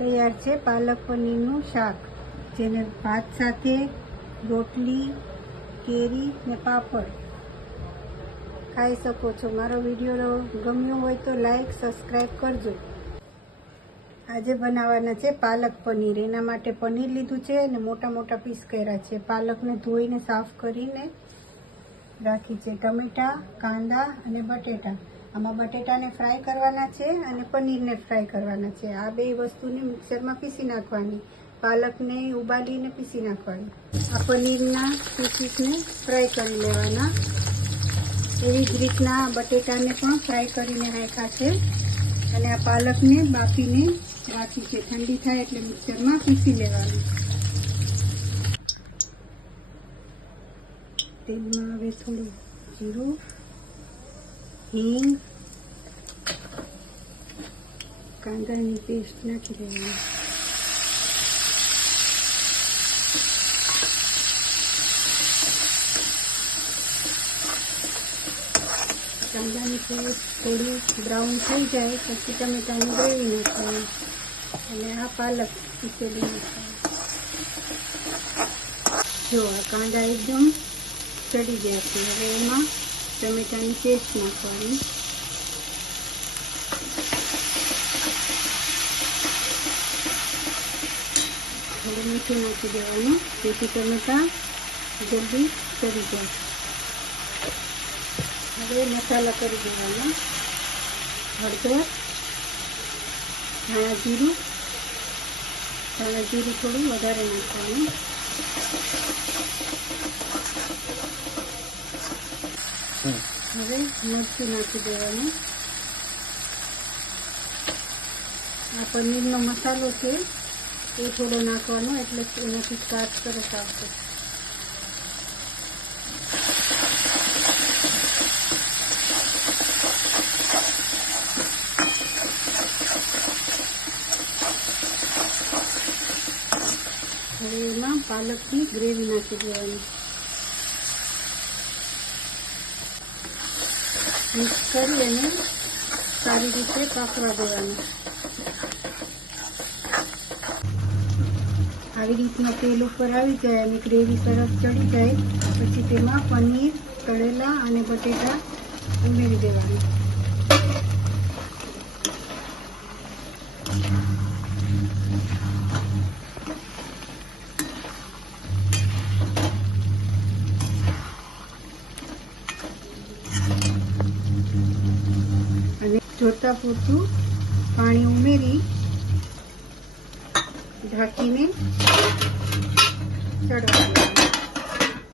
તૈયાર છે પાલક પનીરનું શાક, જેને ભાત સાથે, રોટલી, કેરી ને પાપડ ખાઈ શકો છો. મારો વિડીયો ગમ્યો હોય તો લાઈક, સબસ્ક્રાઈબ કરજો. આજે બનાવવાના છે પાલક પનીર. એના માટે પનીર લીધું છે અને મોટા મોટા પીસ કર્યા છે. પાલકને ધોઈને સાફ કરીને રાખી છે. ટમેટા, કાંદા અને બટેટા. આમાં બટેટાને ફ્રાય કરવાના છે અને પનીરને ફ્રાય કરવાના છે. આ બે વસ્તુને મિક્સરમાં પીસી નાખવાની. પાલકને ઉબાલીને પીસી નાખવાની. આ પનીરના પીસીસને ફ્રાય કરી લેવાના. એવી જ રીતના બટેટાને પણ ફ્રાય કરીને રાખ્યા છે અને આ પાલકને બાફીને રાખી છે. ઠંડી થાય એટલે મિક્સરમાં પીસી લેવાનું. તેલમાં હવે થોડું જીરું, હિંગ, કાંદાની પેસ્ટ નાખી દેવાની. કાંદાની પેસ્ટ થોડી બ્રાઉન થઈ જાય પછી ટમેટાની ગ્રેવી નાખવાની અને આ પાલક પીસેલી નાખવાની. જો આ કાંદા એકદમ ચડી ગયા છે. હવે એમાં ટમેટાની પેસ્ટ નાખવાની. થોડું મીઠું નાખી દેવાનું જેથી ટમેટા જલ્દી ચડી જાય. હવે મસાલા કરી દેવાના. હળદર, ધાણા જીરું થોડું વધારે નાખવાનું. હવે મરચું નાખી દેવાનું. આ પનીરનો મસાલો છે એ થોડો નાખવાનો એટલે એનાથી સ્વાદ સરસ આવશે. હવે એમાં પાલકની ગ્રેવી નાખી દેવાની. મિક્સ કરી અને સારી રીતે પાકવા દેવાનું. આવી રીતના તેલ ઉપર આવી જાય અને ગ્રેવી સરસ ચડી જાય પછી તેમાં પનીર, તળેલા અને બટેટા ઉમેરી દેવાનું. અને જોતા પૂરતું પાણી ઉમેરી ઢાંકીને ચડવા દેવાનું.